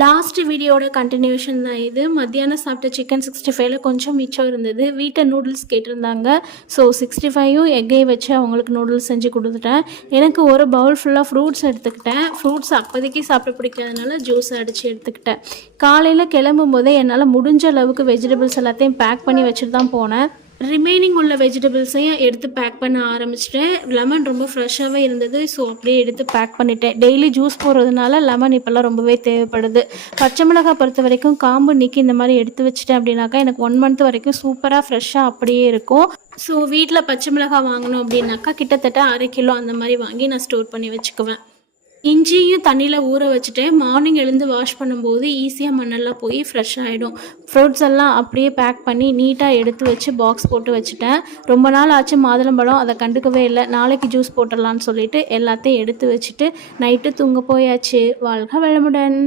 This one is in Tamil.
லாஸ்ட் வீடியோட கண்டினியூஷன் தான் இது. மத்தியானம் சாப்பிட்ட சிக்கன் 65ல கொஞ்சம் மிச்சம் இருந்தது. வீட்டை நூடுல்ஸ் கேட்டிருந்தாங்க. ஸோ 65யும் எக்கையும் வச்சு அவங்களுக்கு நூடுல்ஸ் செஞ்சு கொடுத்துட்டேன். எனக்கு ஒரு பவுல் ஃபுல்லாக ஃப்ரூட்ஸ் எடுத்துக்கிட்டேன். ஃப்ரூட்ஸ் அப்போதைக்கு சாப்பிட பிடிக்காதனால ஜூஸ் அடித்து எடுத்துக்கிட்டேன். காலையில் கிளம்பும் போதே என்னால் முடிஞ்ச அளவுக்கு வெஜிடபிள்ஸ் எல்லாத்தையும் பேக் பண்ணி வச்சுட்டு தான் போனேன். ரிமைனிங் உள்ள வெஜிடபிள்ஸையும் எடுத்து பேக் பண்ண ஆரம்பிச்சிட்டேன். லெமன் ரொம்ப ஃப்ரெஷ்ஷாகவே இருந்தது. ஸோ அப்படியே எடுத்து பேக் பண்ணிட்டேன். டெய்லி ஜூஸ் போடுறதுனால லெமன் இப்போல்லாம் ரொம்பவே தேவைப்படுது. பச்சை மிளகாய் பொறுத்த வரைக்கும் காம்பு நீக்கி இந்த மாதிரி எடுத்து வச்சிட்டேன் அப்படின்னாக்கா எனக்கு 1 மந்த் வரைக்கும் சூப்பராக ஃப்ரெஷ்ஷாக அப்படியே இருக்கும். ஸோ வீட்டில் பச்சை மிளகாய் வாங்கணும் அப்படின்னாக்கா கிட்டத்தட்ட 1/2 கிலோ அந்த மாதிரி வாங்கி நான் ஸ்டோர் பண்ணி வச்சுக்குவேன். இஞ்சியும் தண்ணியில் ஊற வச்சுட்டேன். மார்னிங் எழுந்து வாஷ் பண்ணும்போது ஈஸியாக மண்ணெல்லாம் போய் ஃப்ரெஷ் ஆகிடும். ஃப்ரூட்ஸ் எல்லாம் அப்படியே பேக் பண்ணி நீட்டாக எடுத்து வச்சு பாக்ஸ் போட்டு வச்சுட்டேன். ரொம்ப நாள் ஆச்சு மாதுளம்பழம், அதை கண்டுக்கவே இல்லை. நாளைக்கு ஜூஸ் போட்டுடலான்னு சொல்லிட்டு எல்லாத்தையும் எடுத்து வச்சுட்டு நைட்டு தூங்க போயாச்சு. வாழ்க வளமுடன்.